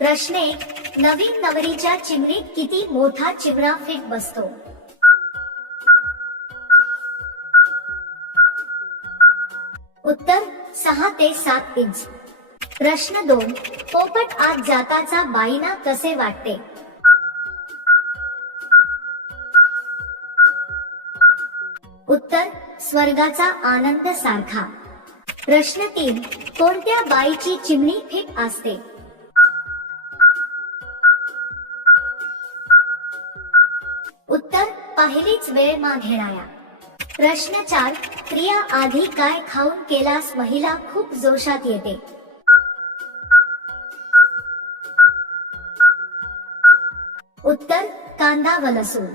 प्रश्न 1. नवीन नवरीच्या चिमणीत किती मोठा चिमणा फिट बसतो? उत्तर 6 ते 7 इंच. प्रश्न 2. पोपट आत जाताचा बाईंना कसे वाटते? उत्तर स्वर्गाचा आनंद सारखा. प्रश्न 3. कोणत्या बाईची चिमणी फिट असते? उत्तर पहिलीच वेळ मा घेणाऱ्या. प्रश्न 4. क्रिया आधी काय खाऊन केल्यास महिला खूप जोशात येते? उत्तर कांदा व लसूण.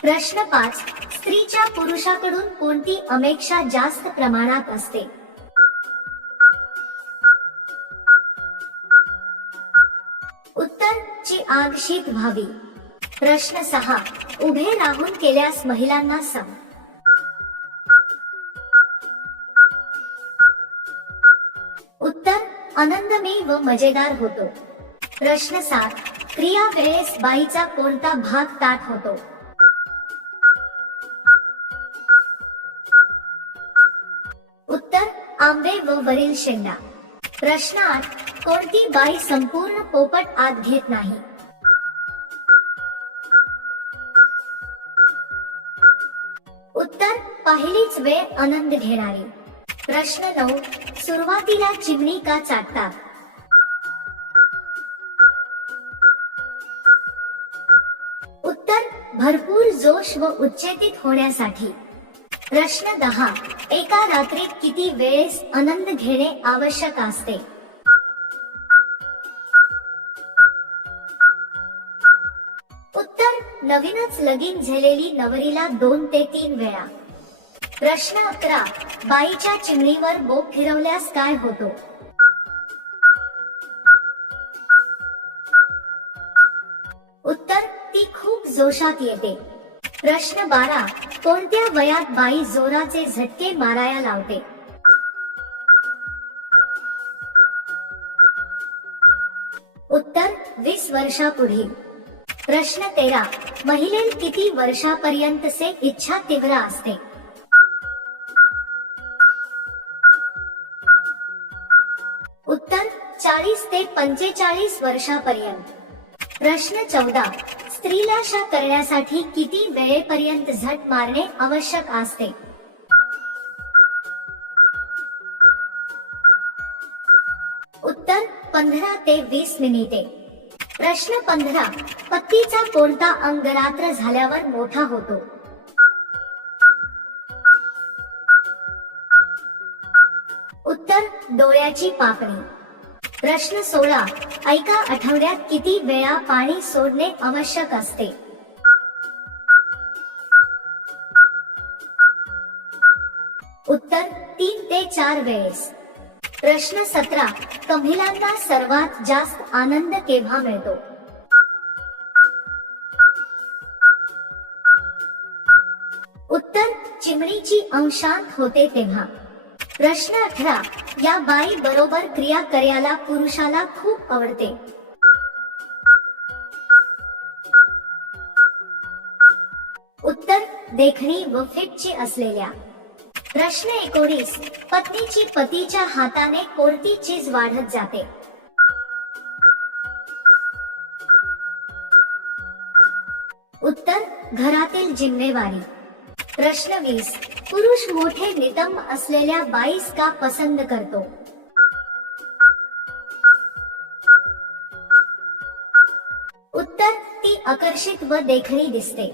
प्रश्न 5. स्त्रीच्या पुरुषाकडून कोणती अपेक्षा जास्त प्रमाणात असते? उत्तर ची आग शीत व्हावी. प्रश्न 6. उभे राहून केल्यास महिलांना सम. उत्तर आनंदमयी व मजेदार होतो. प्रश्न 7. क्रिया वेळेस बाईचा कोणता भाग ताठ होतो? उत्तर आंबे व वरील शेंडा. प्रश्न 8. कोणती बाई संपूर्ण पोपट आत घेत नाही? उत्तर पहिलीच वेळ आनंद घेणारी. प्रश्न 9. सुरुवातीला चिमणी का चाटतात? उत्तर भरपूर जोश व उत्तेजित होण्यासाठी. प्रश्न 10. एका रात्रीत किती वेळेस आनंद घेणे आवश्यक असते? उत्तर नवीनच लगीन झालेली नवरीला 2 ते 3 वेळा. प्रश्न 11. बाईच्या चिमणीवर बोट फिरवल्यास काय होतो? उत्तर ती खूप जोशात येते. प्रश्न 12. कोणत्या वयात बाई जोराचे झटके मारायला लावते? उत्तर 20 वर्षापुढे. प्रश्न 13. महिलेला किती वर्षापर्यंत से इच्छा तीव्र असते? उत्तर 40 ते 45 वर्षापर्यंत. प्रश्न 14. स्त्रीला शा करण्यासाठी किती वेळेपर्यंत झट मारणे आवश्यक असते? उत्तर 15 ते 20 मिनिटे. प्रश्न 15. पत्तीचा कोणता अंग रात्र झाल्यावर मोठा होतो? उत्तर डोळ्याची पापणी. प्रश्न 16. एका आठवड्यात किती वेळा पाणी सोडणे आवश्यक असते? उत्तर 3 ते 4 वेळेस. प्रश्न 17. महिलांना सर्वात जास्त आनंद केव्हा मिळतो? उत्तर चिमणीची अंशांत होते तेव्हा. प्रश्न 18. या बाई बरोबर क्रिया करायला पुरुषाला खूप आवडते? उत्तर देखणी व फिटची असलेल्या. प्रश्न 19. पत्नीची पतीच्या हाताने कोणती चीज वाढत जाते? उत्तर घरातील जिम्मेवारी. प्रश्न 20. पुरुष मोठे नितंब असलेल्या बाईस का पसंत करतो? उत्तर ती आकर्षित व देखणी दिसते.